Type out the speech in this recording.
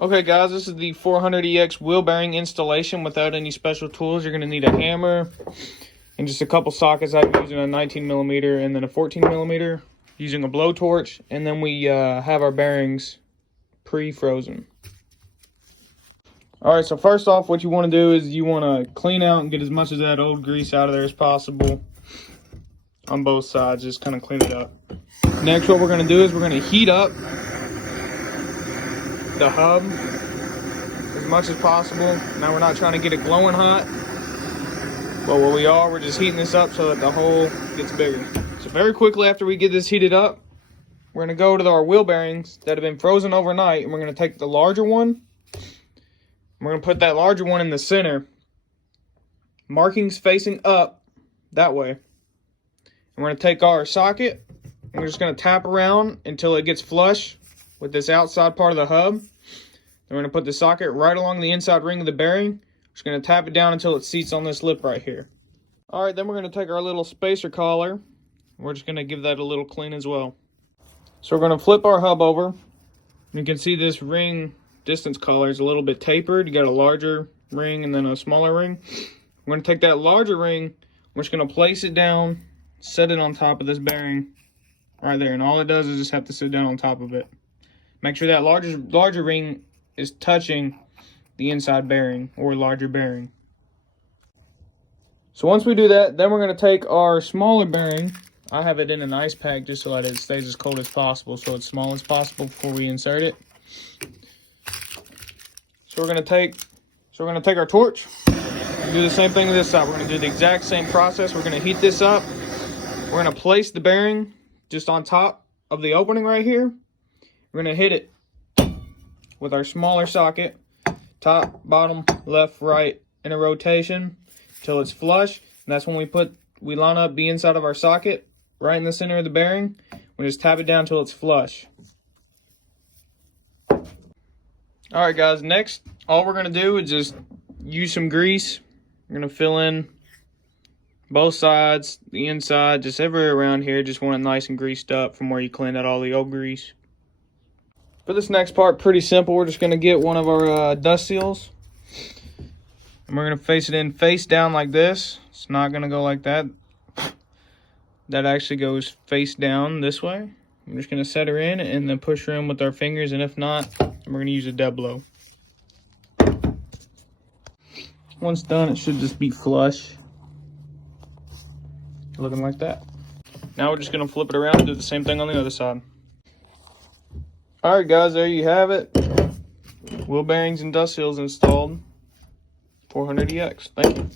Okay guys, this is the 400EX wheel bearing installation without any special tools. You're going to need a hammer and just a couple sockets. I'm using a 19mm and then a 14mm, using a blowtorch, and then we have our bearings pre-frozen. Alright, so first off, what you want to do is you want to clean out and get as much of that old grease out of there as possible on both sides. Just kind of clean it up. Next, what we're going to do is we're going to heat up the hub as much as possible. Now, we're not trying to get it glowing hot, but what we are, we're just heating this up so that the hole gets bigger. So very quickly after we get this heated up, we're going to go to our wheel bearings that have been frozen overnight, and we're going to take the larger one. We're going to put that larger one in the center, markings facing up that way. And we're going to take our socket, and we're just going to tap around until it gets flush with this outside part of the hub. Then we're going to put the socket right along the inside ring of the bearing. Just going to tap it down until it seats on this lip right here. All right, then we're going to take our little spacer collar. We're just going to give that a little clean as well. So we're going to flip our hub over. You can see this ring distance collar is a little bit tapered. You got a larger ring and then a smaller ring. We're going to take that larger ring. We're just going to place it down, set it on top of this bearing right there. And all it does is just have to sit down on top of it. Make sure that larger ring is touching the inside bearing or larger bearing. So once we do that, then we're going to take our smaller bearing. I have it in an ice pack just so that it stays as cold as possible, so it's small as possible before we insert it. So we're going to take our torch and do the same thing to this side. We're going to do the exact same process. We're going to heat this up. We're going to place the bearing just on top of the opening right here. We're going to hit it with our smaller socket, top, bottom, left, right, in a rotation until it's flush. And that's when we line up the inside of our socket right in the center of the bearing. We just tap it down until it's flush. All right, guys, next, all we're going to do is just use some grease. We're going to fill in both sides, the inside, just everywhere around here. Just want it nice and greased up from where you cleaned out all the old grease. For this next part, pretty simple. We're just going to get one of our dust seals, and we're going to face it in face down like this. It's not going to go like that. That actually goes face down this way. I'm just going to set her in and then push her in with our fingers, and if not, we're going to use a dead blow. Once done, it should just be flush, looking like that. Now we're just going to flip it around and do the same thing on the other side. Alright guys, there you have it. Wheel bearings and dust seals installed. 400EX. Thank you.